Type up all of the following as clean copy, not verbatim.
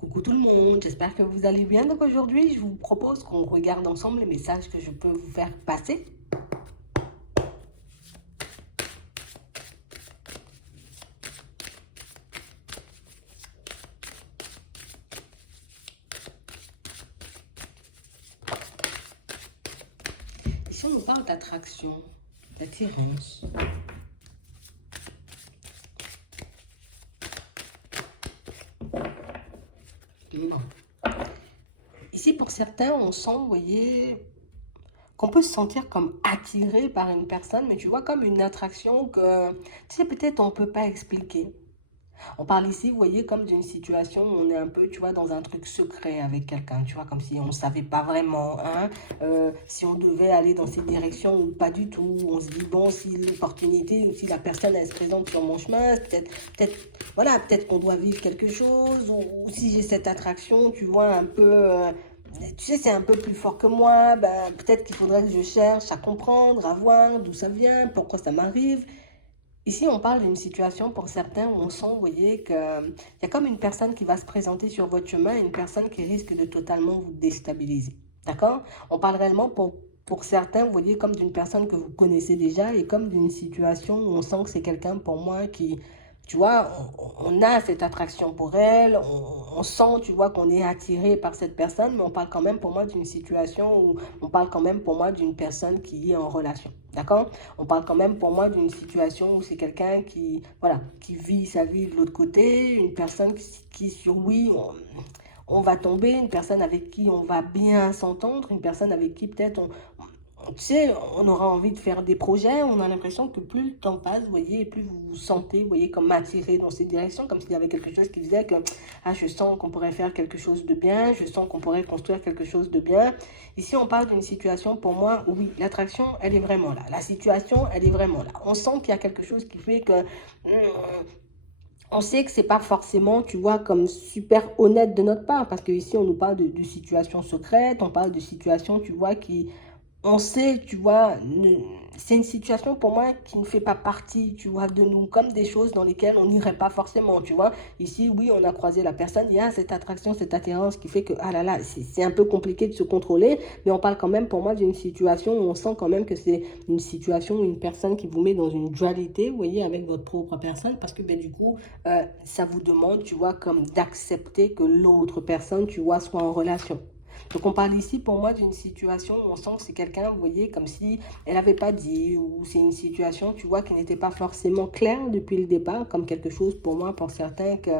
Coucou tout le monde, j'espère que vous allez bien. Donc aujourd'hui, je vous propose qu'on regarde ensemble les messages que je peux vous faire passer. Ici, on nous parle d'attraction, d'attirance. Non. Ici, pour certains, on sent, vous voyez, qu'on peut se sentir comme attiré par une personne, mais tu vois, comme une attraction que, tu sais, peut-être on ne peut pas expliquer. On parle ici, vous voyez, comme d'une situation où on est un peu, tu vois, dans un truc secret avec quelqu'un, tu vois, comme si on ne savait pas vraiment, hein, si on devait aller dans cette direction ou pas du tout. On se dit, bon, si l'opportunité ou si la personne, elle se présente sur mon chemin, voilà, peut-être qu'on doit vivre quelque chose, ou si j'ai cette attraction, tu vois, un peu, tu sais, c'est un peu plus fort que moi, ben, peut-être qu'il faudrait que je cherche à comprendre, à voir d'où ça vient, pourquoi ça m'arrive. Ici, on parle d'une situation pour certains où on sent, vous voyez, qu'il y a comme une personne qui va se présenter sur votre chemin, une personne qui risque de totalement vous déstabiliser. D'accord? On parle réellement pour certains, vous voyez, comme d'une personne que vous connaissez déjà et comme d'une situation où on sent que c'est quelqu'un pour moi qui, tu vois, on a cette attraction pour elle, on sent, tu vois, qu'on est attiré par cette personne, mais on parle quand même pour moi d'une situation où on parle quand même pour moi d'une personne qui est en relation. D'accord? On parle quand même pour moi d'une situation où c'est quelqu'un qui, voilà, qui vit sa vie de l'autre côté, une personne qui sur oui, on va tomber, une personne avec qui on va bien s'entendre, une personne avec qui peut-être tu sais, on aura envie de faire des projets, on a l'impression que plus le temps passe, vous voyez, et plus vous vous sentez, vous voyez, comme attiré dans cette direction, comme s'il y avait quelque chose qui faisait que, ah, je sens qu'on pourrait faire quelque chose de bien, je sens qu'on pourrait construire quelque chose de bien. Ici, on parle d'une situation, pour moi, où oui, l'attraction, elle est vraiment là. La situation, elle est vraiment là. On sent qu'il y a quelque chose qui fait que, on sait que c'est pas forcément, tu vois, comme super honnête de notre part, parce que ici, on nous parle de situations secrètes, on parle de situations, tu vois, qui, on sait, tu vois, c'est une situation pour moi qui ne fait pas partie, tu vois, de nous, comme des choses dans lesquelles on n'irait pas forcément, tu vois. Ici, oui, on a croisé la personne, il y a cette attraction, cette attirance qui fait que, ah là là, c'est un peu compliqué de se contrôler, mais on parle quand même pour moi d'une situation où on sent quand même que c'est une situation où une personne qui vous met dans une dualité, vous voyez, avec votre propre personne, parce que, ben, du coup, ça vous demande, tu vois, comme d'accepter que l'autre personne, tu vois, soit en relation. Donc on parle ici pour moi d'une situation où on sent que c'est quelqu'un, vous voyez, comme si elle n'avait pas dit, ou c'est une situation, tu vois, qui n'était pas forcément claire depuis le départ, comme quelque chose pour moi, pour certains, que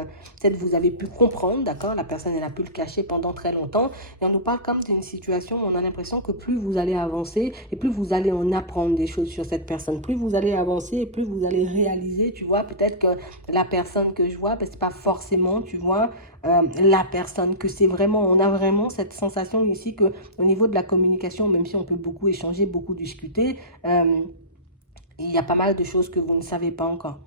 peut-être vous avez pu comprendre, d'accord, la personne, elle a pu le cacher pendant très longtemps, et on nous parle comme d'une situation où on a l'impression que plus vous allez avancer, et plus vous allez en apprendre des choses sur cette personne, plus vous allez avancer, et plus vous allez réaliser, tu vois, peut-être que la personne que je vois, ben, c'est pas forcément, tu vois, la personne, que c'est vraiment, on a vraiment cette sensation ici que au niveau de la communication, même si on peut beaucoup échanger, beaucoup discuter, il y a pas mal de choses que vous ne savez pas encore.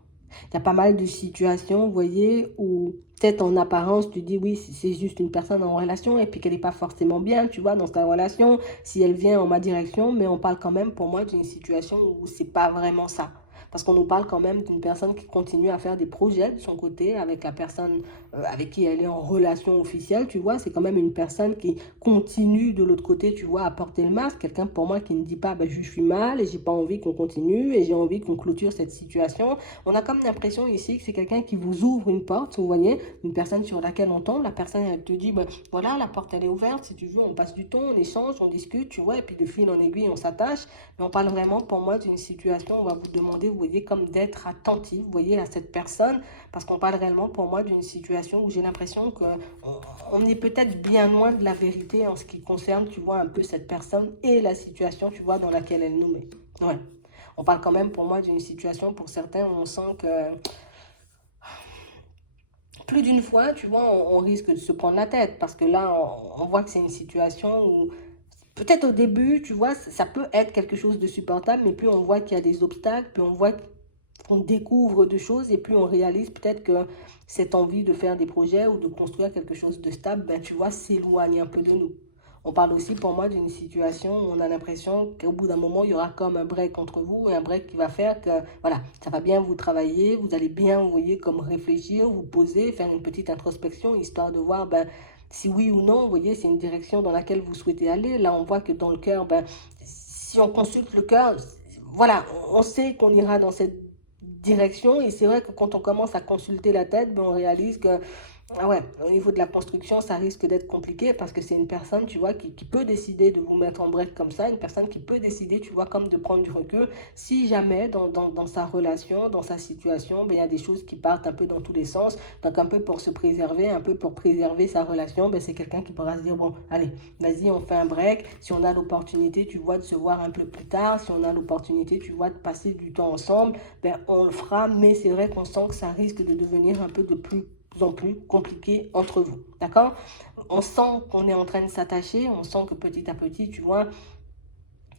Il y a pas mal de situations, vous voyez, où peut-être en apparence, tu dis oui, c'est juste une personne en relation et puis qu'elle n'est pas forcément bien, tu vois, dans sa relation, si elle vient en ma direction, mais on parle quand même pour moi d'une situation où c'est pas vraiment ça. Parce qu'on nous parle quand même d'une personne qui continue à faire des projets de son côté avec la personne avec qui elle est en relation officielle, tu vois. C'est quand même une personne qui continue de l'autre côté, tu vois, à porter le masque. Quelqu'un pour moi qui ne dit pas, ben, je suis mal et j'ai pas envie qu'on continue et j'ai envie qu'on clôture cette situation. On a comme l'impression ici que c'est quelqu'un qui vous ouvre une porte, vous voyez, une personne sur laquelle on tombe. La personne, elle te dit, ben, voilà, la porte, elle est ouverte. Si tu veux, on passe du temps, on échange, on discute, tu vois, et puis de fil en aiguille, on s'attache. Mais on parle vraiment, pour moi, d'une situation où on va vous demander, vous voyez, comme d'être attentif, vous voyez, à cette personne, parce qu'on parle réellement, pour moi, d'une situation où j'ai l'impression qu'on on est peut-être bien loin de la vérité en ce qui concerne, tu vois, un peu cette personne et la situation, tu vois, dans laquelle elle nous met. Ouais. On parle quand même pour moi d'une situation pour certains où on sent que plus d'une fois, tu vois, on risque de se prendre la tête parce que là, on voit que c'est une situation où peut-être au début, tu vois, ça peut être quelque chose de supportable, mais plus on voit qu'il y a des obstacles, plus on voit qu'on découvre de choses et plus on réalise peut-être que cette envie de faire des projets ou de construire quelque chose de stable, ben, tu vois, s'éloigne un peu de nous. On parle aussi pour moi d'une situation où on a l'impression qu'au bout d'un moment, il y aura comme un break entre vous et un break qui va faire que, voilà, ça va bien vous travailler, vous allez bien, vous voyez, comme réfléchir, vous poser, faire une petite introspection, histoire de voir, ben, si oui ou non, vous voyez, c'est une direction dans laquelle vous souhaitez aller. Là, on voit que dans le cœur, ben, si on consulte le cœur, voilà, on sait qu'on ira dans cette direction et c'est vrai que quand on commence à consulter la tête, ben, on réalise que ah ouais, au niveau de la construction, ça risque d'être compliqué parce que c'est une personne, tu vois, qui peut décider de vous mettre en break comme ça, une personne qui peut décider, tu vois, comme de prendre du recul. Si jamais dans sa relation, dans sa situation, ben, il y a des choses qui partent un peu dans tous les sens, donc un peu pour se préserver, un peu pour préserver sa relation, ben, c'est quelqu'un qui pourra se dire, bon, allez, vas-y, on fait un break. Si on a l'opportunité, tu vois, de se voir un peu plus tard, si on a l'opportunité, tu vois, de passer du temps ensemble, ben, on le fera, mais c'est vrai qu'on sent que ça risque de devenir un peu de plus en plus compliqué entre vous, d'accord? On sent qu'on est en train de s'attacher, on sent que petit à petit, tu vois,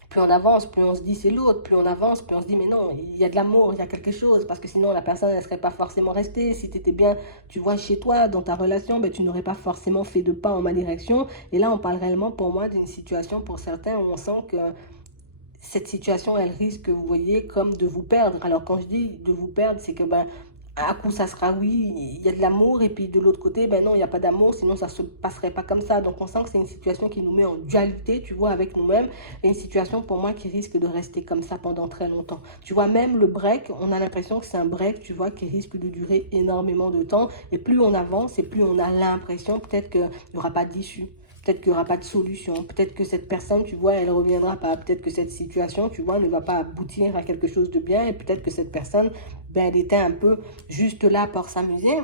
plus on avance, plus on se dit c'est l'autre, plus on avance, plus on se dit mais non, il y a de l'amour, il y a quelque chose, parce que sinon la personne ne serait pas forcément restée. Si tu étais bien, tu vois, chez toi, dans ta relation, ben, tu n'aurais pas forcément fait de pas en ma direction. Et là, on parle réellement pour moi d'une situation pour certains où on sent que cette situation, elle risque, vous voyez, comme de vous perdre. Alors quand je dis de vous perdre, c'est que ben, à coup ça sera oui, il y a de l'amour, et puis de l'autre côté, ben non, il n'y a pas d'amour, sinon ça ne se passerait pas comme ça. Donc on sent que c'est une situation qui nous met en dualité, tu vois, avec nous-mêmes, et une situation pour moi qui risque de rester comme ça pendant très longtemps. Tu vois, même le break, on a l'impression que c'est un break, tu vois, qui risque de durer énormément de temps, et plus on avance, et plus on a l'impression peut-être qu'il n'y aura pas d'issue. Peut-être qu'il n'y aura pas de solution. Peut-être que cette personne, tu vois, elle ne reviendra pas. Peut-être que cette situation, tu vois, ne va pas aboutir à quelque chose de bien. Et peut-être que cette personne, ben, elle était un peu juste là pour s'amuser,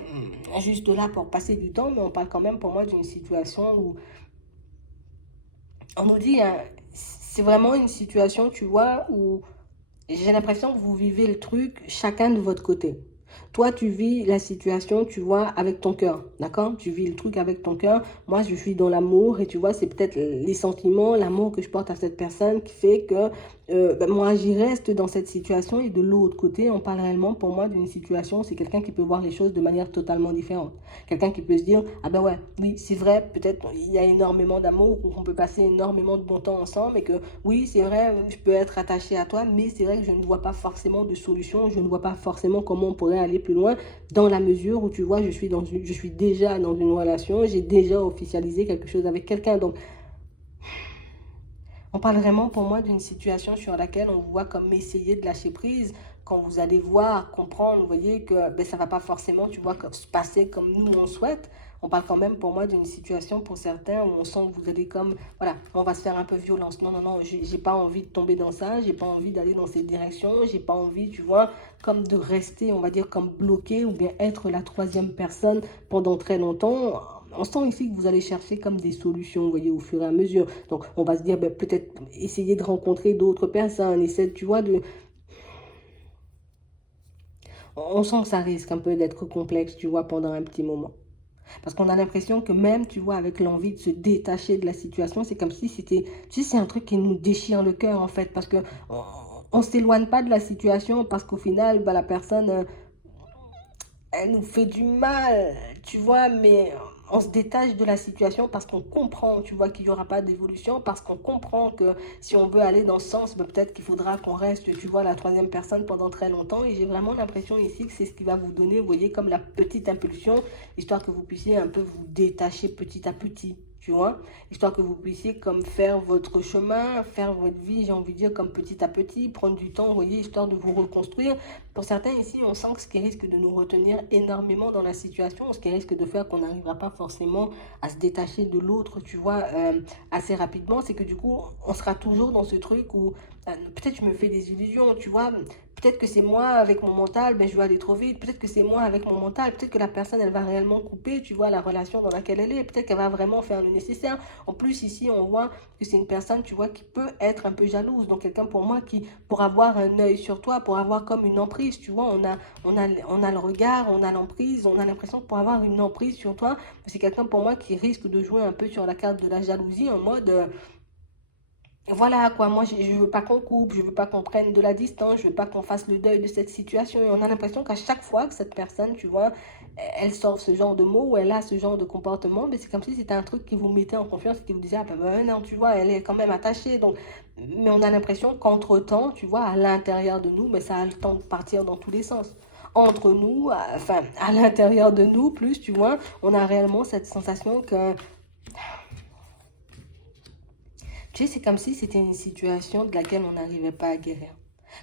juste là pour passer du temps. Mais on parle quand même pour moi d'une situation où on nous dit, hein, c'est vraiment une situation, tu vois, où j'ai l'impression que vous vivez le truc chacun de votre côté. Toi, tu vis la situation, tu vois, avec ton cœur, d'accord? Tu vis le truc avec ton cœur. Moi, je suis dans l'amour et tu vois, c'est peut-être les sentiments, l'amour que je porte à cette personne qui fait que ben, moi, j'y reste dans cette situation. Et de l'autre côté, on parle réellement pour moi d'une situation, c'est quelqu'un qui peut voir les choses de manière totalement différente. Quelqu'un qui peut se dire, ah ben ouais, oui, c'est vrai, peut-être il y a énormément d'amour, on peut passer énormément de bon temps ensemble et que oui, c'est vrai, je peux être attaché à toi, mais c'est vrai que je ne vois pas forcément de solution, je ne vois pas forcément comment on pourrait aller plus loin dans la mesure où tu vois, je suis déjà dans une relation, j'ai déjà officialisé quelque chose avec quelqu'un. Donc, on parle vraiment pour moi d'une situation sur laquelle on voit comme essayer de lâcher prise. Quand vous allez voir, comprendre, vous voyez que ben, ça ne va pas forcément, tu vois, se passer comme nous on souhaite. On parle quand même pour moi d'une situation pour certains où on sent que vous allez comme, voilà, on va se faire un peu violence. Non, non, non, j'ai pas envie de tomber dans ça, j'ai pas envie d'aller dans cette direction, j'ai pas envie, tu vois, comme de rester, on va dire, comme bloqué ou bien être la troisième personne pendant très longtemps. On sent ici que vous allez chercher comme des solutions, vous voyez, au fur et à mesure. Donc, on va se dire, ben, peut-être essayer de rencontrer d'autres personnes, essayer, tu vois, de... On sent que ça risque un peu d'être complexe, tu vois, pendant un petit moment. Parce qu'on a l'impression que même, tu vois, avec l'envie de se détacher de la situation, c'est comme si c'était, tu sais, c'est un truc qui nous déchire le cœur, en fait, parce que on s'éloigne pas de la situation, parce qu'au final, bah, la personne, elle nous fait du mal, tu vois, mais on se détache de la situation parce qu'on comprend, tu vois, qu'il n'y aura pas d'évolution, parce qu'on comprend que si on veut aller dans ce sens, ben, peut-être qu'il faudra qu'on reste, tu vois, la troisième personne pendant très longtemps. Et j'ai vraiment l'impression ici que c'est ce qui va vous donner, vous voyez, comme la petite impulsion, histoire que vous puissiez un peu vous détacher petit à petit. Tu vois, histoire que vous puissiez comme faire votre chemin, faire votre vie, j'ai envie de dire, comme petit à petit, prendre du temps, vous voyez, histoire de vous reconstruire. Pour certains ici, on sent que ce qui risque de nous retenir énormément dans la situation, ce qui risque de faire qu'on n'arrivera pas forcément à se détacher de l'autre, tu vois, assez rapidement, c'est que du coup, on sera toujours dans ce truc où peut-être je me fais des illusions, tu vois, peut-être que c'est moi avec mon mental, ben, je vais aller trop vite, peut-être que c'est moi avec mon mental, peut-être que la personne, elle va réellement couper, tu vois, la relation dans laquelle elle est, peut-être qu'elle va vraiment faire le nécessaire. En plus, ici, on voit que c'est une personne, tu vois, qui peut être un peu jalouse, donc quelqu'un pour moi qui, pour avoir un œil sur toi, pour avoir comme une emprise, tu vois, on a le regard, on a l'emprise, on a l'impression pour avoir une emprise sur toi, c'est quelqu'un pour moi qui risque de jouer un peu sur la carte de la jalousie en mode, voilà quoi, moi je veux pas qu'on coupe, je veux pas qu'on prenne de la distance, je veux pas qu'on fasse le deuil de cette situation. Et on a l'impression qu'à chaque fois que cette personne, tu vois, elle sort ce genre de mots ou elle a ce genre de comportement, mais c'est comme si c'était un truc qui vous mettait en confiance et qui vous disait, ah ben non, tu vois, elle est quand même attachée. Donc, mais on a l'impression qu'entre-temps, tu vois, à l'intérieur de nous, mais ça a le temps de partir dans tous les sens. Entre nous, enfin, à l'intérieur de nous, plus, tu vois, on a réellement cette sensation que, tu sais, c'est comme si c'était une situation de laquelle on n'arrivait pas à guérir.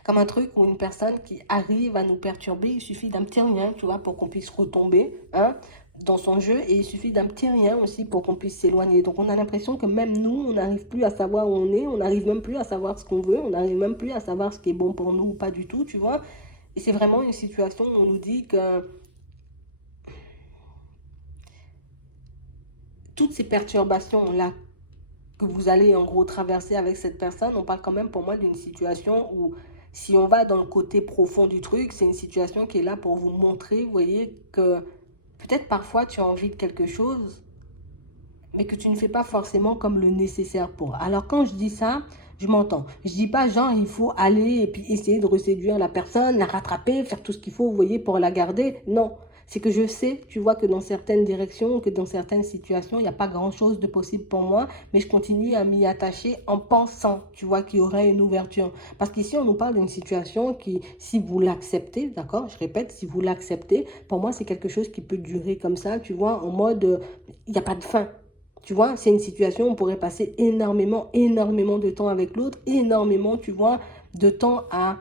Comme un truc où une personne qui arrive à nous perturber, il suffit d'un petit rien, tu vois, pour qu'on puisse retomber hein, dans son jeu. Et il suffit d'un petit rien aussi pour qu'on puisse s'éloigner. Donc on a l'impression que même nous, on n'arrive plus à savoir où on est, on n'arrive même plus à savoir ce qu'on veut, on n'arrive même plus à savoir ce qui est bon pour nous ou pas du tout, tu vois. Et c'est vraiment une situation où on nous dit que toutes ces perturbations-là que vous allez en gros traverser avec cette personne, on parle quand même pour moi d'une situation où si on va dans le côté profond du truc, c'est une situation qui est là pour vous montrer, vous voyez, que peut-être parfois tu as envie de quelque chose, mais que tu ne fais pas forcément comme le nécessaire pour. Alors quand je dis ça, je m'entends. Je dis pas genre il faut aller et puis essayer de reséduire la personne, la rattraper, faire tout ce qu'il faut, vous voyez, pour la garder. Non, c'est que je sais, tu vois, que dans certaines directions, que dans certaines situations, il n'y a pas grand-chose de possible pour moi, mais je continue à m'y attacher en pensant, tu vois, qu'il y aurait une ouverture. Parce qu'ici, on nous parle d'une situation qui, si vous l'acceptez, d'accord, je répète, si vous l'acceptez, pour moi, c'est quelque chose qui peut durer comme ça, tu vois, en mode, il n'y a pas de fin. Tu vois, c'est une situation où on pourrait passer énormément, énormément de temps avec l'autre, énormément, tu vois, de temps à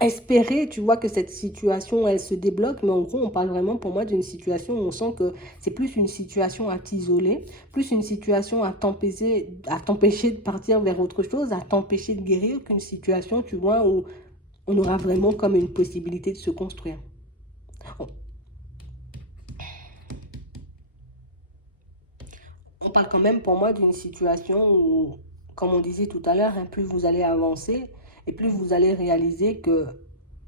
espérer, tu vois, que cette situation, elle se débloque. Mais en gros, on parle vraiment pour moi d'une situation où on sent que c'est plus une situation à t'isoler, plus une situation à t'empêcher de partir vers autre chose, à t'empêcher de guérir, qu'une situation, tu vois, où on aura vraiment comme une possibilité de se construire. On parle quand même pour moi d'une situation où, comme on disait tout à l'heure, hein, plus vous allez avancer et plus vous allez réaliser que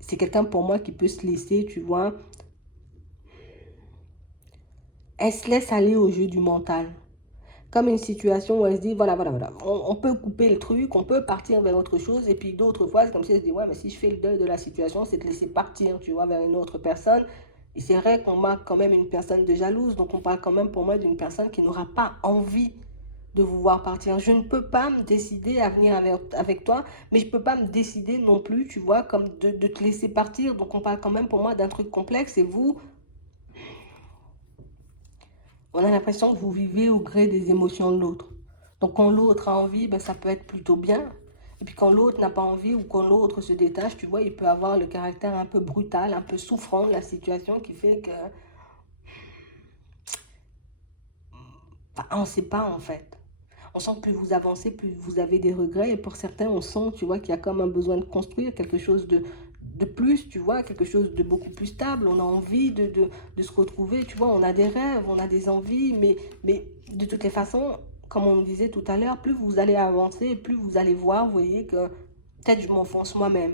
c'est quelqu'un pour moi qui peut se laisser, tu vois, elle se laisse aller au jeu du mental. Comme une situation où elle se dit, voilà, on peut couper le truc, on peut partir vers autre chose, et puis d'autres fois, c'est comme si elle se dit, ouais, mais si je fais le deuil de la situation, c'est de laisser partir, tu vois, vers une autre personne. Et c'est vrai qu'on marque quand même une personne de jalouse, donc on parle quand même pour moi d'une personne qui n'aura pas envie de vous voir partir. Je ne peux pas me décider à venir avec toi, mais je ne peux pas me décider non plus, tu vois, comme de te laisser partir. Donc on parle quand même pour moi d'un truc complexe, et vous, on a l'impression que vous vivez au gré des émotions de l'autre. Donc quand l'autre a envie, ben, ça peut être plutôt bien. Et puis quand l'autre n'a pas envie ou quand l'autre se détache, tu vois, il peut avoir le caractère un peu brutal, un peu souffrant de la situation qui fait que... Enfin, on ne sait pas en fait. On sent que plus vous avancez, plus vous avez des regrets. Et pour certains, on sent, tu vois, qu'il y a comme un besoin de construire quelque chose de plus, tu vois, quelque chose de beaucoup plus stable. On a envie de se retrouver, tu vois, on a des rêves, on a des envies, mais de toutes les façons, comme on disait tout à l'heure, plus vous allez avancer, plus vous allez voir, vous voyez, que peut-être je m'enfonce moi-même,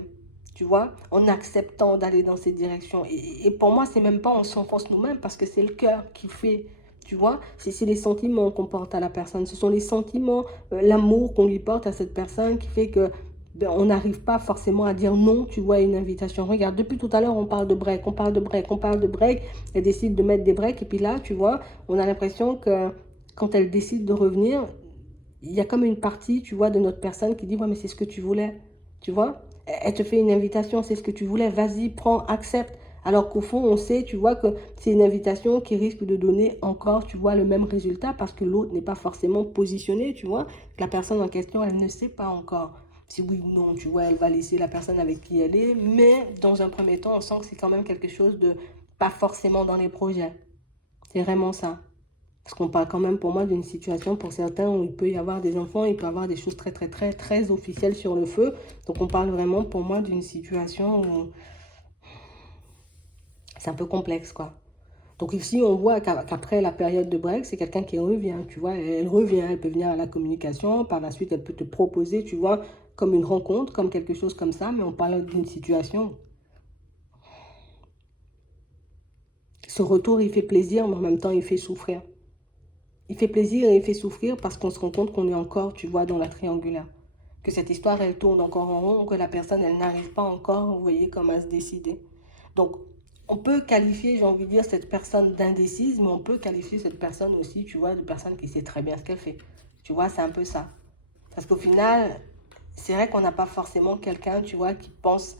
tu vois, en acceptant d'aller dans cette direction. Et pour moi, c'est même pas on s'enfonce nous-mêmes parce que c'est le cœur qui fait. Tu vois, c'est les sentiments qu'on porte à la personne. Ce sont les sentiments, l'amour qu'on lui porte à cette personne qui fait que ben, on n'arrive pas forcément à dire non, tu vois, à une invitation. Regarde, depuis tout à l'heure, on parle de break, on parle de break, on parle de break. Elle décide de mettre des breaks et puis là, tu vois, on a l'impression que quand elle décide de revenir, il y a comme une partie, tu vois, de notre personne qui dit, ouais, mais c'est ce que tu voulais, tu vois. Elle te fait une invitation, c'est ce que tu voulais, vas-y, prends, accepte. Alors qu'au fond, on sait, tu vois, que c'est une invitation qui risque de donner encore, tu vois, le même résultat parce que l'autre n'est pas forcément positionné, tu vois. La personne en question, elle ne sait pas encore si oui ou non, tu vois, elle va laisser la personne avec qui elle est. Mais dans un premier temps, on sent que c'est quand même quelque chose de pas forcément dans les projets. C'est vraiment ça. Parce qu'on parle quand même pour moi d'une situation pour certains où il peut y avoir des enfants, il peut y avoir des choses très très très très officielles sur le feu. Donc on parle vraiment pour moi d'une situation où c'est un peu complexe quoi. Donc ici on voit qu'après la période de break, c'est quelqu'un qui revient, tu vois, elle revient, elle peut venir à la communication, par la suite elle peut te proposer, tu vois, comme une rencontre, comme quelque chose comme ça, mais on parle d'une situation. Ce retour il fait plaisir, mais en même temps il fait souffrir. Il fait plaisir et il fait souffrir parce qu'on se rend compte qu'on est encore, tu vois, dans la triangulaire. Que cette histoire, elle tourne encore en rond, que la personne, elle n'arrive pas encore, vous voyez, comme à se décider. Donc, on peut qualifier, j'ai envie de dire, cette personne d'indécise, mais on peut qualifier cette personne aussi, tu vois, de personne qui sait très bien ce qu'elle fait. Tu vois, c'est un peu ça. Parce qu'au final, c'est vrai qu'on n'a pas forcément quelqu'un, tu vois, qui pense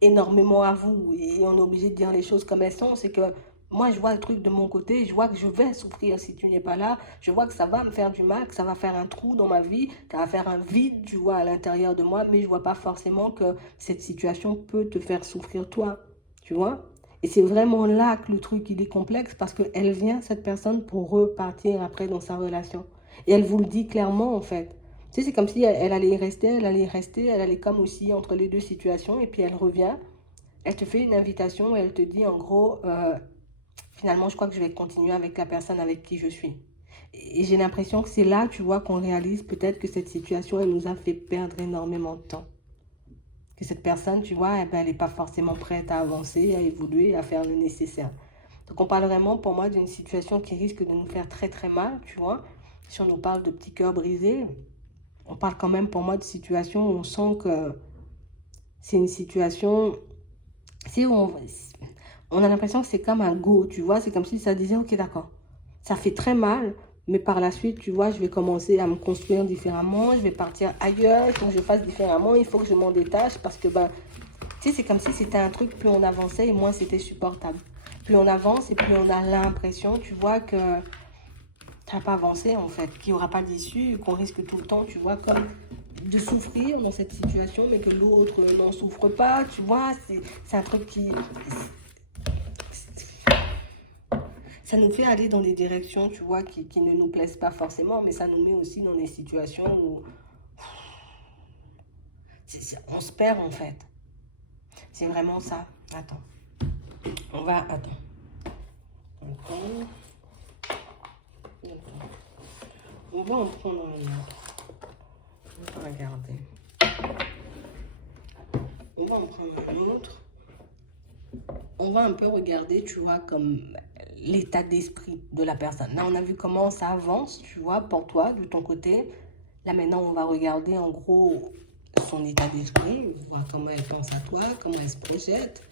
énormément à vous et on est obligé de dire les choses comme elles sont. C'est que moi, je vois le truc de mon côté, je vois que je vais souffrir si tu n'es pas là, je vois que ça va me faire du mal, que ça va faire un trou dans ma vie, que ça va faire un vide, tu vois, à l'intérieur de moi, mais je vois pas forcément que cette situation peut te faire souffrir toi, tu vois. Et c'est vraiment là que le truc, il est complexe parce qu'elle vient, cette personne, pour repartir après dans sa relation. Et elle vous le dit clairement, en fait. Tu sais, c'est comme si elle allait y rester, elle allait y rester, elle allait comme aussi entre les deux situations, et puis elle revient, elle te fait une invitation et elle te dit en gros, finalement, je crois que je vais continuer avec la personne avec qui je suis. Et j'ai l'impression que c'est là, tu vois, qu'on réalise peut-être que cette situation, elle nous a fait perdre énormément de temps. Que cette personne, tu vois, eh ben, elle n'est pas forcément prête à avancer, à évoluer, à faire le nécessaire. Donc on parle vraiment pour moi d'une situation qui risque de nous faire très très mal, tu vois. Si on nous parle de petits cœurs brisés, on parle quand même pour moi de situation où on sent que c'est une situation, si on a l'impression que c'est comme un go, tu vois, c'est comme si ça disait, ok d'accord, ça fait très mal, mais par la suite, tu vois, je vais commencer à me construire différemment, je vais partir ailleurs, il faut que je fasse différemment, il faut que je m'en détache, parce que, ben, tu sais, c'est comme si c'était un truc, plus on avançait et moins c'était supportable. Plus on avance et plus on a l'impression, tu vois, que tu n'as pas avancé en fait, qu'il n'y aura pas d'issue, qu'on risque tout le temps, tu vois, comme de souffrir dans cette situation, mais que l'autre n'en souffre pas, tu vois, c'est un truc qui... Ça nous fait aller dans des directions, tu vois, qui ne nous plaisent pas forcément, mais ça nous met aussi dans des situations où on se perd en fait. C'est vraiment ça. Attends. On va... Attends. Attends. On va en prendre un autre. On va regarder. On va en prendre un autre. On va un peu regarder, tu vois, comme l'état d'esprit de la personne. Là, on a vu comment ça avance, tu vois, pour toi, de ton côté. Là, maintenant, on va regarder en gros son état d'esprit, voir comment elle pense à toi, comment elle se projette.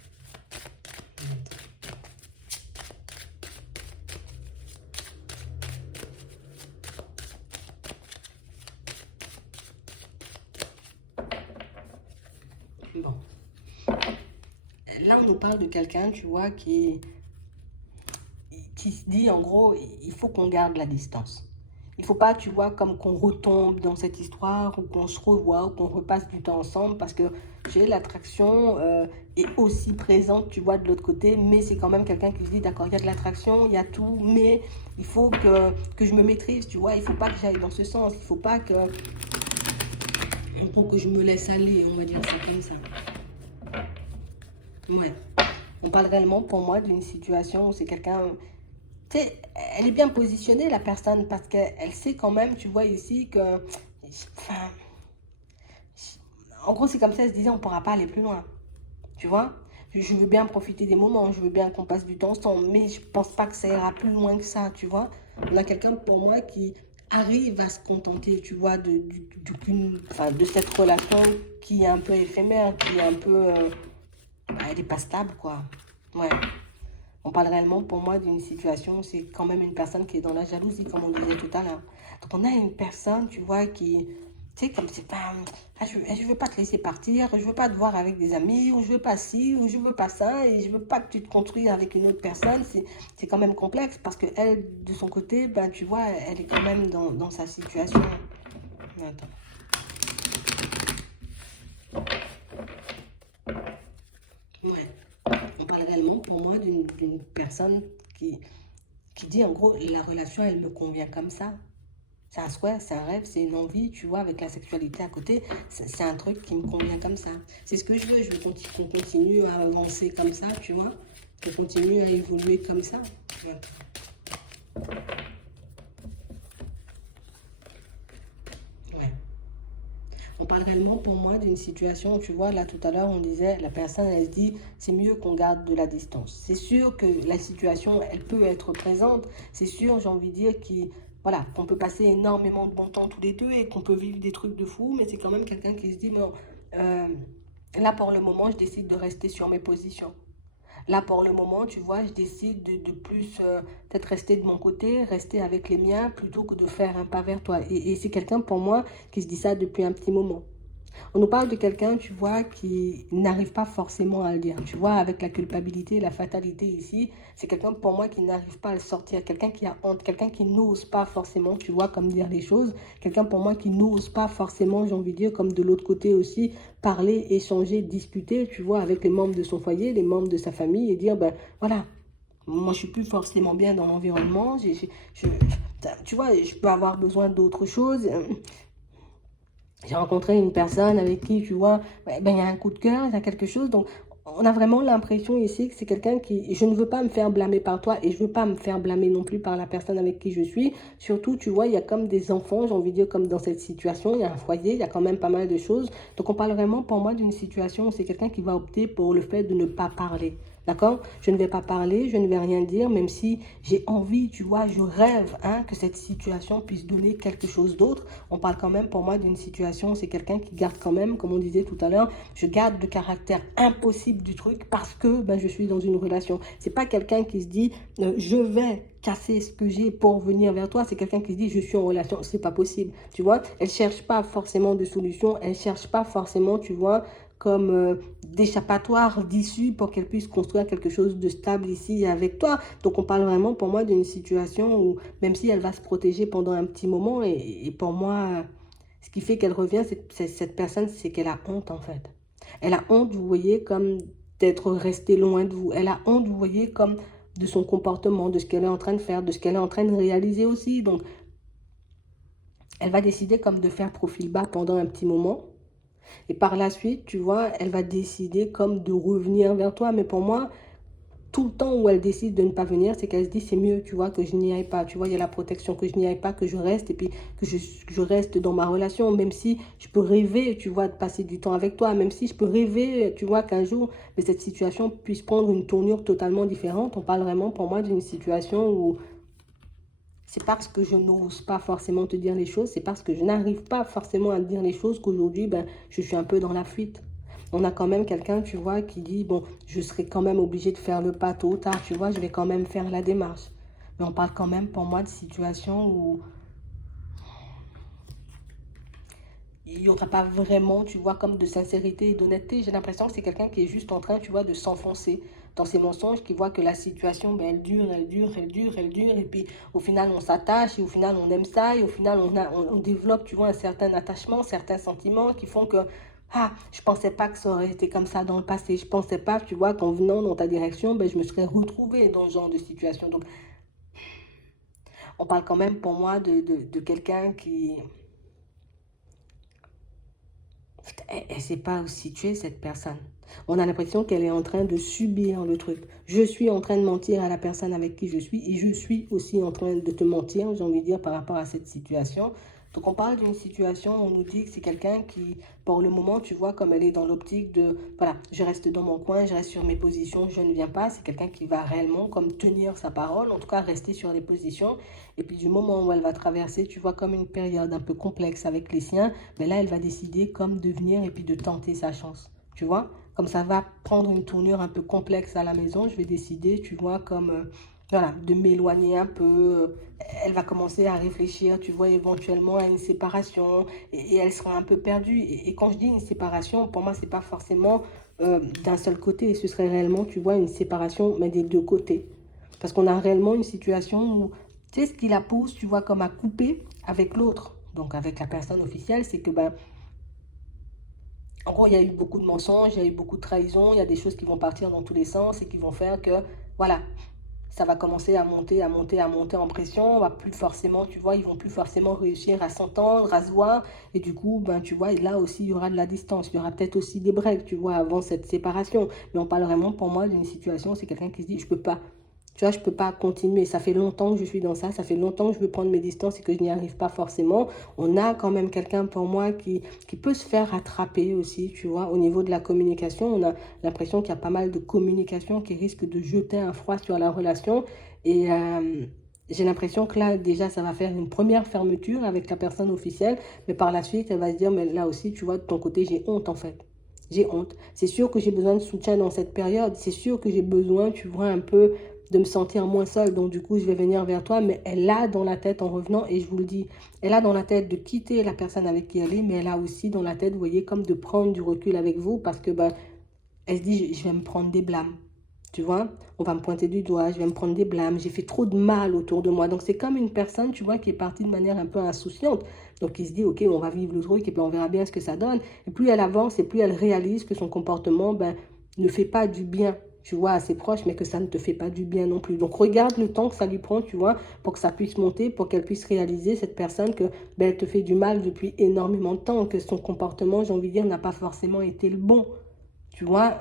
Bon. Là, on nous parle de quelqu'un, tu vois, qui se dit, en gros, il faut qu'on garde la distance. Il ne faut pas, tu vois, comme qu'on retombe dans cette histoire ou qu'on se revoit ou qu'on repasse du temps ensemble parce que j'ai l'attraction est aussi présente, tu vois, de l'autre côté, mais c'est quand même quelqu'un qui se dit, d'accord, il y a de l'attraction, il y a tout, mais il faut que je me maîtrise, tu vois, il ne faut pas que j'aille dans ce sens, il ne faut pas que, pour que je me laisse aller, on va dire ça comme ça. Ouais. On parle réellement pour moi d'une situation où c'est quelqu'un, tu sais, elle est bien positionnée la personne parce qu'elle sait quand même, tu vois ici que, enfin, en gros c'est comme ça, elle se disait on ne pourra pas aller plus loin, tu vois. Je veux bien profiter des moments, je veux bien qu'on passe du temps ensemble, mais je pense pas que ça ira plus loin que ça, tu vois. On a quelqu'un pour moi qui arrive à se contenter, tu vois, enfin, de cette relation qui est un peu éphémère, qui est un peu, elle est pas stable, quoi. Ouais. On parle réellement pour moi d'une situation, c'est quand même une personne qui est dans la jalousie, comme on disait tout à l'heure. Donc on a une personne, tu vois, qui, tu sais, comme c'est pas, ah, je veux pas te laisser partir, je veux pas te voir avec des amis, ou je veux pas ci, ou je veux pas ça, et je veux pas que tu te construises avec une autre personne. C'est quand même complexe parce que elle, de son côté, ben tu vois, elle est quand même dans sa situation. Attends. Ouais. On parle réellement pour moi d'une personne qui dit en gros, la relation, elle me convient comme ça. C'est un souhait, c'est un rêve, c'est une envie, tu vois, avec la sexualité à côté, c'est un truc qui me convient comme ça. C'est ce que je veux qu'on continue à avancer comme ça, tu vois, qu'on continue à évoluer comme ça. Ouais. On parle réellement pour moi d'une situation où tu vois, là tout à l'heure on disait, la personne elle se dit c'est mieux qu'on garde de la distance. C'est sûr que la situation elle peut être présente, c'est sûr j'ai envie de dire voilà, qu'on peut passer énormément de bon temps tous les deux et qu'on peut vivre des trucs de fou, mais c'est quand même quelqu'un qui se dit bon, euh, là pour le moment je décide de rester sur mes positions. là, pour le moment, tu vois, je décide de plus peut-être rester de mon côté, rester avec les miens, plutôt que de faire un pas vers toi. Et c'est quelqu'un pour moi qui se dit ça depuis un petit moment. On nous parle de quelqu'un, tu vois, qui n'arrive pas forcément à le dire. Tu vois, avec la culpabilité, la fatalité ici, c'est quelqu'un pour moi qui n'arrive pas à le sortir. Quelqu'un qui a honte, quelqu'un qui n'ose pas forcément, tu vois, comme dire les choses. Quelqu'un pour moi qui n'ose pas forcément, j'ai envie de dire, comme de l'autre côté aussi, parler, échanger, discuter, tu vois, avec les membres de son foyer, les membres de sa famille et dire, ben voilà, moi je suis plus forcément bien dans l'environnement, tu vois, je peux avoir besoin d'autre chose. J'ai rencontré une personne avec qui, tu vois, ouais, ben, il y a un coup de cœur, il y a quelque chose. Donc, on a vraiment l'impression ici que c'est quelqu'un qui... Je ne veux pas me faire blâmer par toi et je ne veux pas me faire blâmer non plus par la personne avec qui je suis. Surtout, tu vois, il y a comme des enfants, j'ai envie de dire, comme dans cette situation, il y a un foyer, il y a quand même pas mal de choses. Donc, on parle vraiment pour moi d'une situation où c'est quelqu'un qui va opter pour le fait de ne pas parler. D'accord? Je ne vais pas parler, je ne vais rien dire, même si j'ai envie, tu vois, je rêve hein, que cette situation puisse donner quelque chose d'autre. On parle quand même pour moi d'une situation, c'est quelqu'un qui garde quand même, comme on disait tout à l'heure, je garde le caractère impossible du truc parce que ben, je suis dans une relation. C'est pas quelqu'un qui se dit je vais casser ce que j'ai pour venir vers toi. C'est quelqu'un qui se dit je suis en relation, c'est pas possible. Tu vois, elle cherche pas forcément de solution, elle cherche pas forcément, tu vois, comme d'échappatoire, d'issue pour qu'elle puisse construire quelque chose de stable ici avec toi. Donc on parle vraiment pour moi d'une situation où même si elle va se protéger pendant un petit moment, et pour moi, ce qui fait qu'elle revient, cette personne, c'est qu'elle a honte en fait. Elle a honte, vous voyez, comme d'être restée loin de vous. Elle a honte, vous voyez, comme de son comportement, de ce qu'elle est en train de faire, de ce qu'elle est en train de réaliser aussi. Donc, elle va décider comme de faire profil bas pendant un petit moment. Et par la suite, tu vois, elle va décider comme de revenir vers toi. Mais pour moi, tout le temps où elle décide de ne pas venir, c'est qu'elle se dit c'est mieux, tu vois, que je n'y aille pas. Tu vois, il y a la protection, que je n'y aille pas, que je reste et puis que je reste dans ma relation, même si je peux rêver, tu vois, de passer du temps avec toi, même si je peux rêver, tu vois, qu'un jour, mais cette situation puisse prendre une tournure totalement différente. On parle vraiment pour moi d'une situation où c'est parce que je n'ose pas forcément te dire les choses, c'est parce que je n'arrive pas forcément à te dire les choses qu'aujourd'hui, ben, je suis un peu dans la fuite. On a quand même quelqu'un, tu vois, qui dit, bon, je serai quand même obligé de faire le pas tôt ou tard, tu vois, je vais quand même faire la démarche. Mais on parle quand même pour moi de situations où il n'y aura pas vraiment, tu vois, comme de sincérité et d'honnêteté. J'ai l'impression que c'est quelqu'un qui est juste en train, tu vois, de s'enfoncer dans ses mensonges, qui voit que la situation, ben, elle dure, elle dure, elle dure, elle dure, et puis au final, on s'attache, et au final, on aime ça, et au final, on développe, tu vois, un certain attachement, certains sentiments qui font que, ah, je pensais pas que ça aurait été comme ça dans le passé, je pensais pas, tu vois, qu'en venant dans ta direction, ben, je me serais retrouvée dans ce genre de situation. Donc, on parle quand même pour moi de quelqu'un qui elle ne sait pas où situer cette personne. On a l'impression qu'elle est en train de subir le truc. Je suis en train de mentir à la personne avec qui je suis et je suis aussi en train de te mentir, j'ai envie de dire, par rapport à cette situation. Donc on parle d'une situation, on nous dit que c'est quelqu'un qui, pour le moment, tu vois, comme elle est dans l'optique de, voilà, je reste dans mon coin, je reste sur mes positions, je ne viens pas. C'est quelqu'un qui va réellement comme tenir sa parole, en tout cas rester sur les positions. Et puis du moment où elle va traverser, tu vois, comme une période un peu complexe avec les siens, mais là, elle va décider comme de venir et puis de tenter sa chance. Tu vois, comme ça va prendre une tournure un peu complexe à la maison, je vais décider, tu vois, comme voilà, de m'éloigner un peu. Elle va commencer à réfléchir, tu vois, éventuellement à une séparation et elle sera un peu perdue. Et quand je dis une séparation, pour moi, c'est pas forcément d'un seul côté, ce serait réellement, tu vois, une séparation, mais des deux côtés. Parce qu'on a réellement une situation où, tu sais, ce qui la pousse, tu vois, comme à couper avec l'autre. Donc, avec la personne officielle, c'est que, ben, en gros, il y a eu beaucoup de mensonges, il y a eu beaucoup de trahisons, il y a des choses qui vont partir dans tous les sens et qui vont faire que, voilà, ça va commencer à monter, à monter, à monter en pression. On va plus forcément, tu vois, ils vont plus forcément réussir à s'entendre, à se voir. Et du coup, ben, tu vois, là aussi, il y aura de la distance. Il y aura peut-être aussi des breaks, tu vois, avant cette séparation. Mais on parle vraiment, pour moi, d'une situation, c'est quelqu'un qui se dit, je peux pas. Tu vois, je ne peux pas continuer. Ça fait longtemps que je suis dans ça. Ça fait longtemps que je veux prendre mes distances et que je n'y arrive pas forcément. On a quand même quelqu'un pour moi qui peut se faire rattraper aussi, tu vois. Au niveau de la communication, on a l'impression qu'il y a pas mal de communication qui risque de jeter un froid sur la relation. Et j'ai l'impression que là, déjà, ça va faire une première fermeture avec la personne officielle. Mais par la suite, elle va se dire, mais là aussi, tu vois, de ton côté, j'ai honte en fait. J'ai honte. C'est sûr que j'ai besoin de soutien dans cette période. C'est sûr que j'ai besoin, tu vois, un peu de me sentir moins seule. Donc, du coup, je vais venir vers toi. Mais elle a dans la tête, en revenant, et je vous le dis, elle a dans la tête de quitter la personne avec qui elle est, mais elle a aussi dans la tête, vous voyez, comme de prendre du recul avec vous parce que, ben, elle se dit, je vais me prendre des blâmes. Tu vois, on va me pointer du doigt, je vais me prendre des blâmes, j'ai fait trop de mal autour de moi. Donc, c'est comme une personne, tu vois, qui est partie de manière un peu insouciante. Donc, il se dit, OK, on va vivre le truc et puis on verra bien ce que ça donne. Et plus elle avance et plus elle réalise que son comportement, ben, ne fait pas du bien, tu vois, à ses proches, mais que ça ne te fait pas du bien non plus. Donc, regarde le temps que ça lui prend, tu vois, pour que ça puisse monter, pour qu'elle puisse réaliser, cette personne, que ben, elle te fait du mal depuis énormément de temps, que son comportement, j'ai envie de dire, n'a pas forcément été le bon. Tu vois,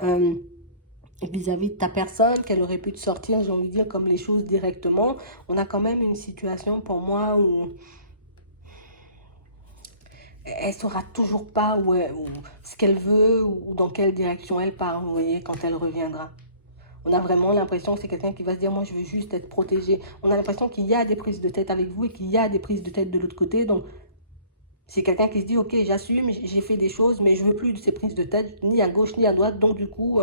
vis-à-vis de ta personne, qu'elle aurait pu te sortir, j'ai envie de dire, comme les choses directement. On a quand même une situation pour moi où elle saura toujours pas où ce qu'elle veut ou dans quelle direction elle part, vous voyez, quand elle reviendra. On a vraiment l'impression que c'est quelqu'un qui va se dire, moi je veux juste être protégé. On a l'impression qu'il y a des prises de tête avec vous et qu'il y a des prises de tête de l'autre côté. Donc c'est quelqu'un qui se dit, ok, j'assume, j'ai fait des choses, mais je veux plus de ces prises de tête, ni à gauche ni à droite. Donc du coup,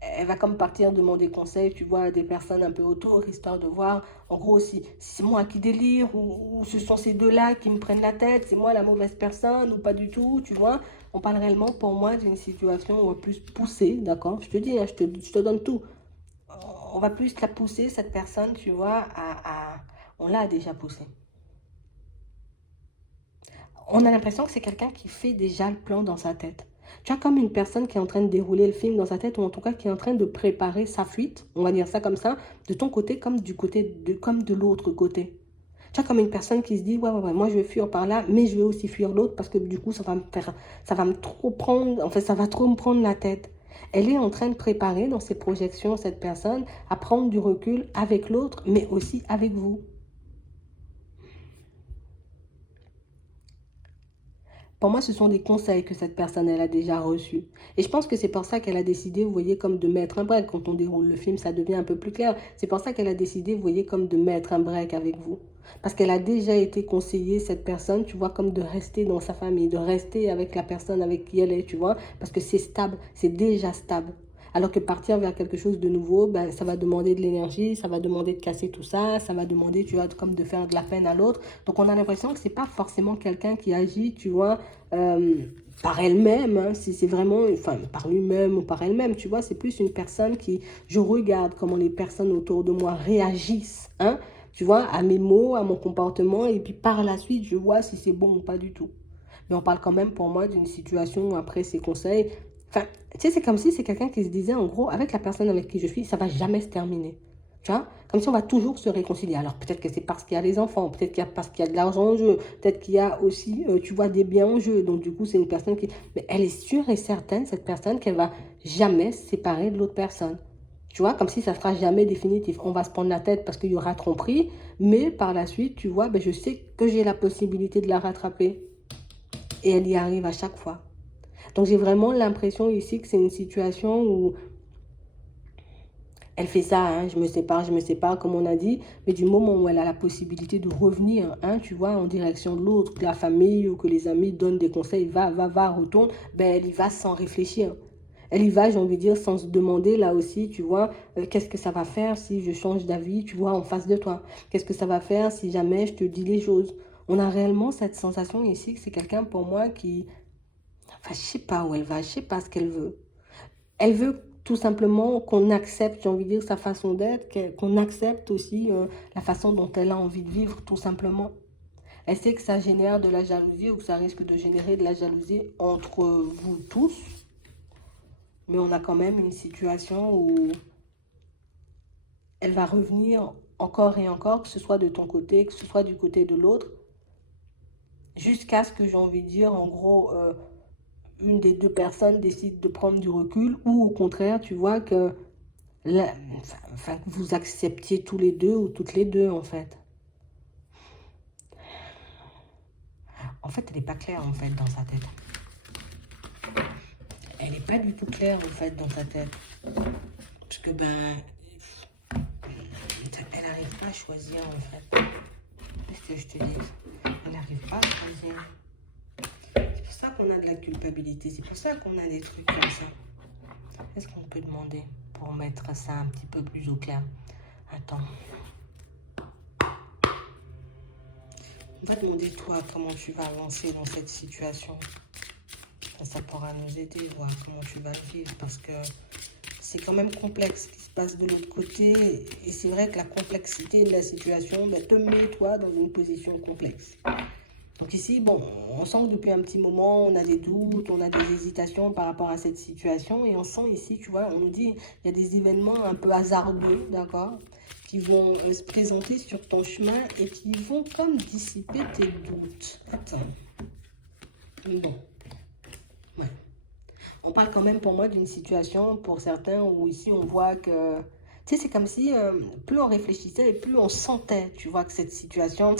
elle va comme partir demander conseil, tu vois, à des personnes un peu autour, histoire de voir, en gros, si c'est moi qui délire ou ce sont ces deux-là qui me prennent la tête, c'est moi la mauvaise personne ou pas du tout, tu vois. On parle réellement pour moi d'une situation plus poussée, d'accord? Je te dis, hein, je te donne tout. On va plus la pousser, cette personne, tu vois, on l'a déjà poussée. On a l'impression que c'est quelqu'un qui fait déjà le plan dans sa tête. Tu as comme une personne qui est en train de dérouler le film dans sa tête, ou en tout cas qui est en train de préparer sa fuite, on va dire ça comme ça, de ton côté comme du côté comme de l'autre côté. Tu as comme une personne qui se dit, ouais, ouais, ouais, moi je vais fuir par là, mais je vais aussi fuir l'autre parce que du coup ça va me trop prendre, en fait ça va trop me prendre la tête. Elle est en train de préparer dans ses projections, cette personne, à prendre du recul avec l'autre, mais aussi avec vous. Pour moi, ce sont des conseils que cette personne, elle a déjà reçus. Et je pense que c'est pour ça qu'elle a décidé, vous voyez, comme de mettre un break. Quand on déroule le film, ça devient un peu plus clair. C'est pour ça qu'elle a décidé, vous voyez, comme de mettre un break avec vous. Parce qu'elle a déjà été conseillée, cette personne, tu vois, comme de rester dans sa famille, de rester avec la personne avec qui elle est, tu vois. Parce que c'est stable, c'est déjà stable. Alors que partir vers quelque chose de nouveau, ben, ça va demander de l'énergie, ça va demander de casser tout ça va demander, tu vois, comme de faire de la peine à l'autre. Donc on a l'impression que c'est pas forcément quelqu'un qui agit, tu vois, euh, par elle-même, hein, si c'est vraiment, enfin, par lui-même ou par elle-même, tu vois, c'est plus une personne qui, je regarde comment les personnes autour de moi réagissent, hein, tu vois, à mes mots, à mon comportement, et puis par la suite, je vois si c'est bon ou pas du tout. Mais on parle quand même pour moi d'une situation où après ces conseils, enfin, tu sais, c'est comme si c'est quelqu'un qui se disait, en gros, avec la personne avec qui je suis, ça va jamais se terminer. Tu vois, comme si on va toujours se réconcilier. Alors peut-être que c'est parce qu'il y a les enfants, peut-être qu'il y a parce qu'il y a de l'argent en jeu, peut-être qu'il y a aussi, tu vois, des biens en jeu. Donc du coup, c'est une personne qui... Mais elle est sûre et certaine, cette personne, qu'elle va jamais se séparer de l'autre personne. Tu vois, comme si ça ne sera jamais définitif. On va se prendre la tête parce qu'il y aura tromperie, mais par la suite, tu vois, ben, je sais que j'ai la possibilité de la rattraper. Et elle y arrive à chaque fois. Donc j'ai vraiment l'impression ici que c'est une situation où elle fait ça, hein, je me sépare, comme on a dit, mais du moment où elle a la possibilité de revenir, hein, tu vois, en direction de l'autre, que la famille ou que les amis donnent des conseils, va, retourne, ben elle y va sans réfléchir. Elle y va, j'ai envie de dire, sans se demander, là aussi, tu vois, qu'est-ce que ça va faire si je change d'avis, tu vois, en face de toi. Qu'est-ce que ça va faire si jamais je te dis les choses. On a réellement cette sensation ici que c'est quelqu'un pour moi qui, enfin, je sais pas où elle va, je sais pas ce qu'elle veut. Elle veut tout simplement qu'on accepte, j'ai envie de dire, sa façon d'être, qu'on accepte aussi la façon dont elle a envie de vivre, tout simplement. Elle sait que ça génère de la jalousie ou que ça risque de générer de la jalousie entre vous tous, mais on a quand même une situation où elle va revenir encore et encore, que ce soit de ton côté, que ce soit du côté de l'autre, jusqu'à ce que j'ai envie de dire, en gros, une des deux personnes décide de prendre du recul, ou au contraire, tu vois que enfin, que vous acceptiez tous les deux ou toutes les deux, en fait. En fait, elle n'est pas claire, en fait, dans sa tête. Elle n'est pas du tout claire, en fait, dans sa tête. Parce que, ben, elle n'arrive pas à choisir, en fait. Qu'est-ce que je te dis? Elle n'arrive pas à choisir. C'est pour ça qu'on a de la culpabilité. C'est pour ça qu'on a des trucs comme ça. Qu'est-ce qu'on peut demander pour mettre ça un petit peu plus au clair? Attends. On va demander toi comment tu vas avancer dans cette situation. Ça pourra nous aider, voir comment tu vas le vivre. Parce que c'est quand même complexe ce qui se passe de l'autre côté. Et c'est vrai que la complexité de la situation te met toi dans une position complexe. Donc ici, bon, on sent que depuis un petit moment, on a des doutes, on a des hésitations par rapport à cette situation. Et on sent ici, tu vois, on nous dit, il y a des événements un peu hasardeux, d'accord, qui vont se présenter sur ton chemin et qui vont comme dissiper tes doutes. Attends. Bon. Ouais. On parle quand même pour moi d'une situation, pour certains, où ici on voit que... Tu sais, c'est comme si plus on réfléchissait et plus on sentait, tu vois, que cette situation,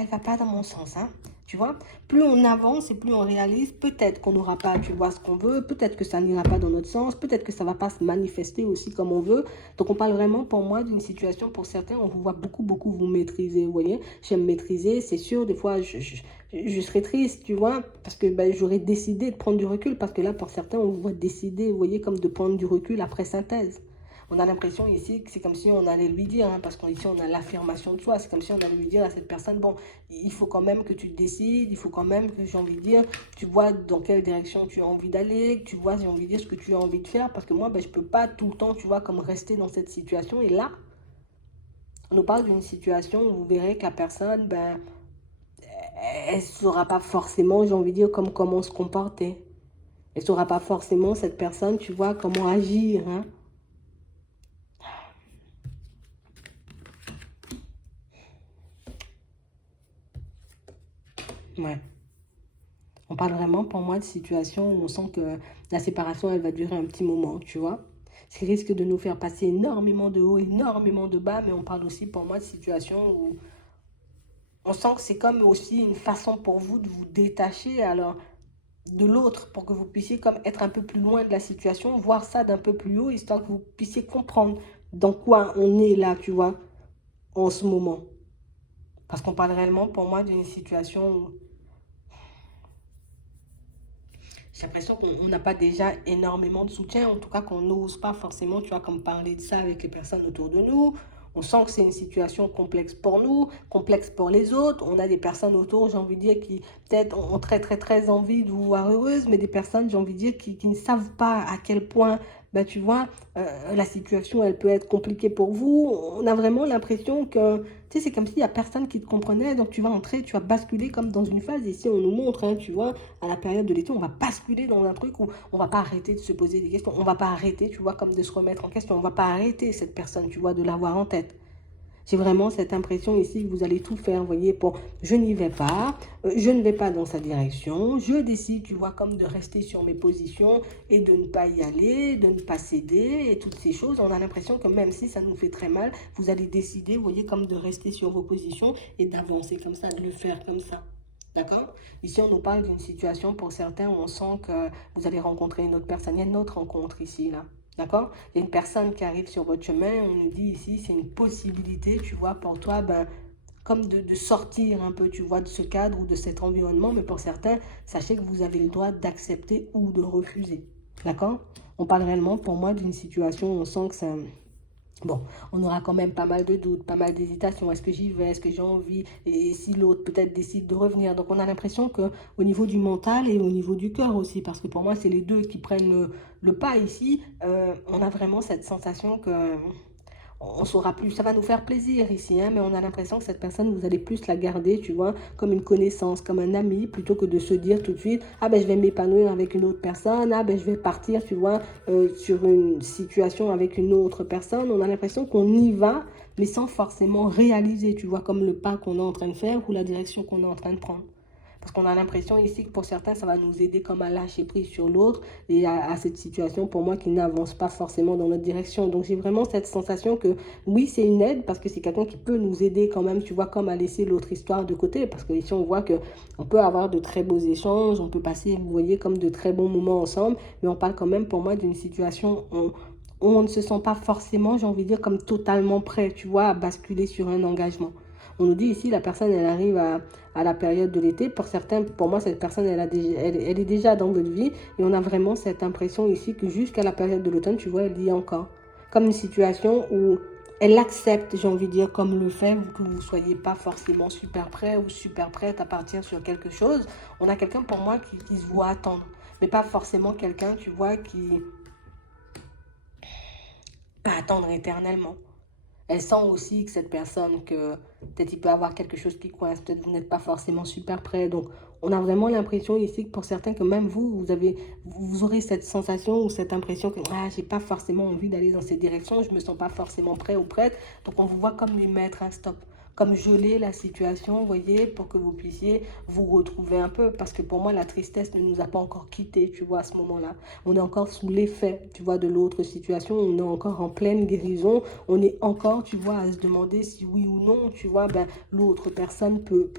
elle va pas dans mon sens, hein. Tu vois, plus on avance et plus on réalise, peut-être qu'on n'aura pas, tu vois, ce qu'on veut, peut-être que ça n'ira pas dans notre sens, peut-être que ça va pas se manifester aussi comme on veut. Donc on parle vraiment pour moi d'une situation, pour certains, on vous voit beaucoup vous maîtriser, vous voyez. J'aime maîtriser, c'est sûr, des fois je serais triste, tu vois, parce que j'aurais décidé de prendre du recul, parce que là, pour certains, on vous voit décider, vous voyez, comme de prendre du recul après synthèse. On a l'impression ici que c'est comme si on allait lui dire, hein, parce qu'ici on a l'affirmation de soi, c'est comme si on allait lui dire à cette personne, bon, il faut quand même que tu te décides, il faut quand même que j'ai envie de dire, tu vois dans quelle direction tu as envie d'aller, tu vois, j'ai envie de dire ce que tu as envie de faire, parce que moi, je ne peux pas tout le temps, tu vois, comme rester dans cette situation. Et là, on nous parle d'une situation où vous verrez que la personne, elle ne saura pas forcément, j'ai envie de dire, comment se comporter. Elle ne saura pas forcément, cette personne, tu vois, comment agir, hein. Ouais. On parle vraiment pour moi de situation où on sent que la séparation, elle va durer un petit moment, tu vois. Ce qui risque de nous faire passer énormément de hauts, énormément de bas, mais on parle aussi pour moi de situation où on sent que c'est comme aussi une façon pour vous de vous détacher alors de l'autre pour que vous puissiez comme être un peu plus loin de la situation, voir ça d'un peu plus haut, histoire que vous puissiez comprendre dans quoi on est là, tu vois, en ce moment. Parce qu'on parle réellement pour moi d'une situation où j'ai l'impression qu'on n'a pas déjà énormément de soutien, en tout cas qu'on n'ose pas forcément, tu vois, comme parler de ça avec les personnes autour de nous. On sent que c'est une situation complexe pour nous, complexe pour les autres. On a des personnes autour, j'ai envie de dire, qui peut-être ont très envie de vous voir heureuse, mais des personnes, j'ai envie de dire, qui ne savent pas à quel point, tu vois, la situation, elle peut être compliquée pour vous. On a vraiment l'impression que, tu sais, c'est comme s'il n'y a personne qui te comprenait. Donc, tu vas entrer, tu vas basculer comme dans une phase. Ici, on nous montre, hein, tu vois, à la période de l'été, on va basculer dans un truc où on va pas arrêter de se poser des questions. On va pas arrêter, tu vois, comme de se remettre en question. On va pas arrêter cette personne, tu vois, de l'avoir en tête. J'ai vraiment cette impression ici que vous allez tout faire, vous voyez, pour je n'y vais pas, je ne vais pas dans sa direction, je décide, tu vois, comme de rester sur mes positions et de ne pas y aller, de ne pas céder et toutes ces choses. On a l'impression que même si ça nous fait très mal, vous allez décider, vous voyez, comme de rester sur vos positions et d'avancer comme ça, de le faire comme ça. D'accord? Ici, on nous parle d'une situation pour certains où on sent que vous allez rencontrer une autre personne. Il y a une autre rencontre ici, là. D'accord? Il y a une personne qui arrive sur votre chemin. On nous dit ici, c'est une possibilité, tu vois, pour toi, comme de sortir un peu, tu vois, de ce cadre ou de cet environnement. Mais pour certains, sachez que vous avez le droit d'accepter ou de refuser. D'accord? On parle réellement, pour moi, d'une situation où on sent que ça... Bon, on aura quand même pas mal de doutes, pas mal d'hésitations. Est-ce que j'y vais? Est-ce que j'ai envie? Et si l'autre peut-être décide de revenir. Donc on a l'impression que au niveau du mental et au niveau du cœur aussi, parce que pour moi c'est les deux qui prennent le pas ici, on a vraiment cette sensation que on saura plus, ça va nous faire plaisir ici, hein, mais on a l'impression que cette personne, vous allez plus la garder, tu vois, comme une connaissance, comme un ami, plutôt que de se dire tout de suite, ah je vais m'épanouir avec une autre personne, je vais partir, tu vois, sur une situation avec une autre personne. On a l'impression qu'on y va, mais sans forcément réaliser, tu vois, comme le pas qu'on est en train de faire ou la direction qu'on est en train de prendre. Parce qu'on a l'impression ici que pour certains, ça va nous aider comme à lâcher prise sur l'autre et à cette situation, pour moi, qui n'avance pas forcément dans notre direction. Donc, j'ai vraiment cette sensation que, oui, c'est une aide parce que c'est quelqu'un qui peut nous aider quand même, tu vois, comme à laisser l'autre histoire de côté. Parce qu'ici, on voit qu'on peut avoir de très beaux échanges, on peut passer, vous voyez, comme de très bons moments ensemble. Mais on parle quand même, pour moi, d'une situation où on ne se sent pas forcément, j'ai envie de dire, comme totalement prêt, tu vois, à basculer sur un engagement. On nous dit ici, la personne, elle arrive à la période de l'été. Pour certains, pour moi, cette personne, elle est déjà dans votre vie. Et on a vraiment cette impression ici que jusqu'à la période de l'automne, tu vois, elle y est encore. Comme une situation où elle accepte, j'ai envie de dire, comme le fait que vous ne soyez pas forcément super prêt ou super prête à partir sur quelque chose. On a quelqu'un pour moi qui se voit attendre. Mais pas forcément quelqu'un, tu vois, qui va attendre éternellement. Elle sent aussi que cette personne, que peut-être il peut avoir quelque chose qui coince, peut-être vous n'êtes pas forcément super prêt. Donc, on a vraiment l'impression ici que pour certains, que même vous aurez cette sensation ou cette impression que ah, j'ai pas forcément envie d'aller dans cette direction, je me sens pas forcément prêt ou prête. Donc, on vous voit comme lui mettre un stop, comme geler la situation, vous voyez, pour que vous puissiez vous retrouver un peu. Parce que pour moi, la tristesse ne nous a pas encore quittés, tu vois, à ce moment-là. On est encore sous l'effet, tu vois, de l'autre situation. On est encore en pleine guérison. On est encore, tu vois, à se demander si oui ou non, tu vois, ben, l'autre personne peut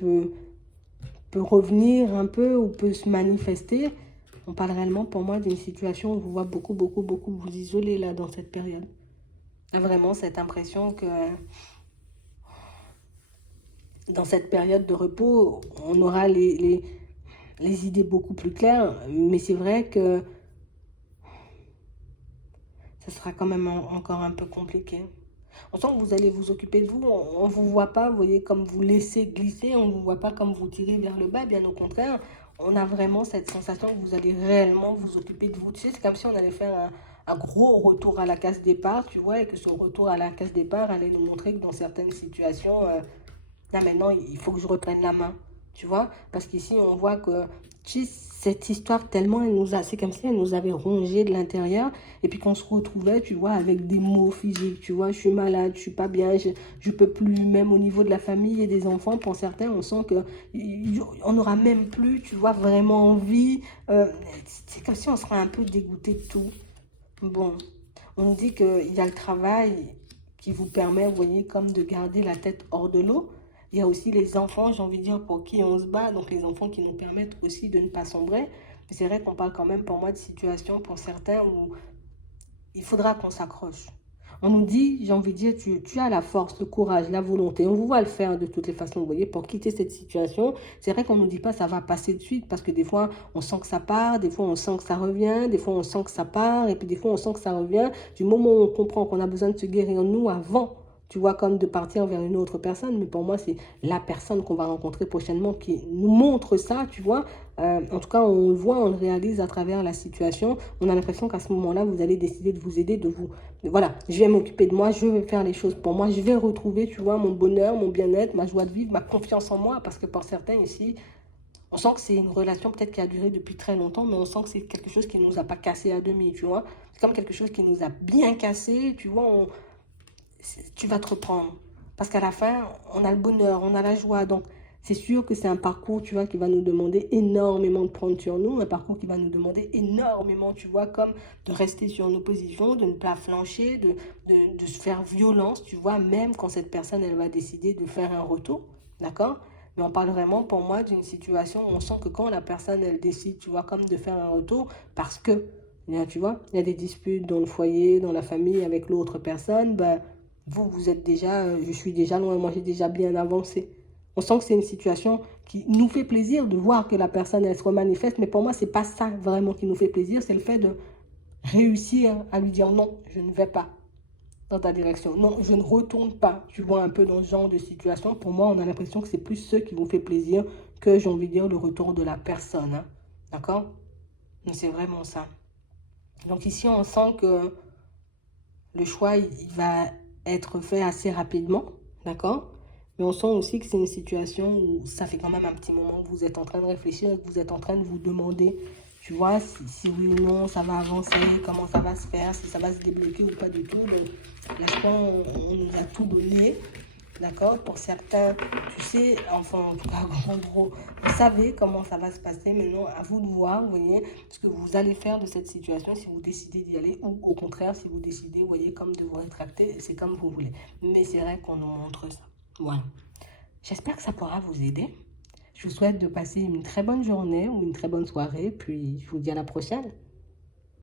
revenir un peu ou peut se manifester. On parle réellement pour moi d'une situation où vous voit beaucoup, beaucoup, beaucoup vous isoler là dans cette période. Il y a vraiment cette impression que dans cette période de repos, on aura les idées beaucoup plus claires. Mais c'est vrai que ça sera quand même encore un peu compliqué. On sent que vous allez vous occuper de vous, on ne vous voit pas, vous voyez, comme vous laissez glisser, on ne vous voit pas comme vous tirez vers le bas, bien au contraire, on a vraiment cette sensation que vous allez réellement vous occuper de vous. Tu sais, c'est comme si on allait faire un gros retour à la case départ, tu vois, et que ce retour à la case départ allait nous montrer que dans certaines situations, là maintenant, il faut que je reprenne la main, tu vois, parce qu'ici, on voit que cette histoire, tellement, c'est comme si elle nous avait rongé de l'intérieur, et puis qu'on se retrouvait, tu vois, avec des maux physiques, tu vois, je suis malade, je suis pas bien, je peux plus, même au niveau de la famille et des enfants, pour certains, on sent que on n'aura même plus, tu vois, vraiment envie, c'est comme si on serait un peu dégoûté de tout. Bon, on nous dit qu'il y a le travail qui vous permet, vous voyez, comme de garder la tête hors de l'eau. Il y a aussi les enfants, j'ai envie de dire, pour qui on se bat, donc les enfants qui nous permettent aussi de ne pas sombrer. Mais c'est vrai qu'on parle quand même pour moi de situations pour certains où il faudra qu'on s'accroche. On nous dit, j'ai envie de dire, tu as la force, le courage, la volonté. On vous voit le faire de toutes les façons, vous voyez, pour quitter cette situation. C'est vrai qu'on ne nous dit pas ça va passer de suite parce que des fois, on sent que ça part, des fois, on sent que ça revient, des fois, on sent que ça part, et puis des fois, on sent que ça revient. Du moment où on comprend qu'on a besoin de se guérir nous avant, tu vois, comme de partir vers une autre personne. Mais pour moi, c'est la personne qu'on va rencontrer prochainement qui nous montre ça, tu vois. En tout cas, on le voit, on le réalise à travers la situation. On a l'impression qu'à ce moment-là, vous allez décider de vous aider, voilà, je vais m'occuper de moi, je vais faire les choses pour moi, je vais retrouver, tu vois, mon bonheur, mon bien-être, ma joie de vivre, ma confiance en moi, parce que pour certains ici, on sent que c'est une relation peut-être qui a duré depuis très longtemps, mais on sent que c'est quelque chose qui ne nous a pas cassé à demi, tu vois. C'est comme quelque chose qui nous a bien cassé, tu vois, tu vas te reprendre. Parce qu'à la fin, on a le bonheur, on a la joie. Donc, c'est sûr que c'est un parcours, tu vois, qui va nous demander énormément de prendre sur nous. Un parcours qui va nous demander énormément, tu vois, comme de rester sur nos positions, de ne pas flancher, de se faire violence, tu vois, même quand cette personne, elle va décider de faire un retour. D'accord? Mais on parle vraiment, pour moi, d'une situation où on sent que quand la personne, elle décide, tu vois, comme de faire un retour, parce que, tu vois, il y a des disputes dans le foyer, dans la famille avec l'autre personne, ben, vous êtes déjà, je suis déjà loin, moi j'ai déjà bien avancé. On sent que c'est une situation qui nous fait plaisir de voir que la personne, elle se remanifeste, mais pour moi, c'est pas ça vraiment qui nous fait plaisir, c'est le fait de réussir à lui dire non, je ne vais pas dans ta direction. Non, je ne retourne pas. Tu vois un peu dans ce genre de situation. Pour moi, on a l'impression que c'est plus ce qui vous fait plaisir que, j'ai envie de dire, le retour de la personne. Hein. D'accord? Donc c'est vraiment ça. Donc ici, on sent que le choix, il va être fait assez rapidement, d'accord? Mais on sent aussi que c'est une situation où ça fait quand même un petit moment que vous êtes en train de réfléchir et que vous êtes en train de vous demander, tu vois, si oui ou non, ça va avancer, comment ça va se faire, si ça va se débloquer ou pas du tout. Donc, l'instant, on nous a tout donné. D'accord? Pour certains, tu sais, enfin, en tout cas, en gros, vous savez comment ça va se passer. Maintenant, à vous de voir, vous voyez, ce que vous allez faire de cette situation, si vous décidez d'y aller, ou au contraire, si vous décidez, vous voyez, comme de vous rétracter, c'est comme vous voulez. Mais c'est vrai qu'on nous montre ça. Voilà. J'espère que ça pourra vous aider. Je vous souhaite de passer une très bonne journée ou une très bonne soirée, puis je vous dis à la prochaine.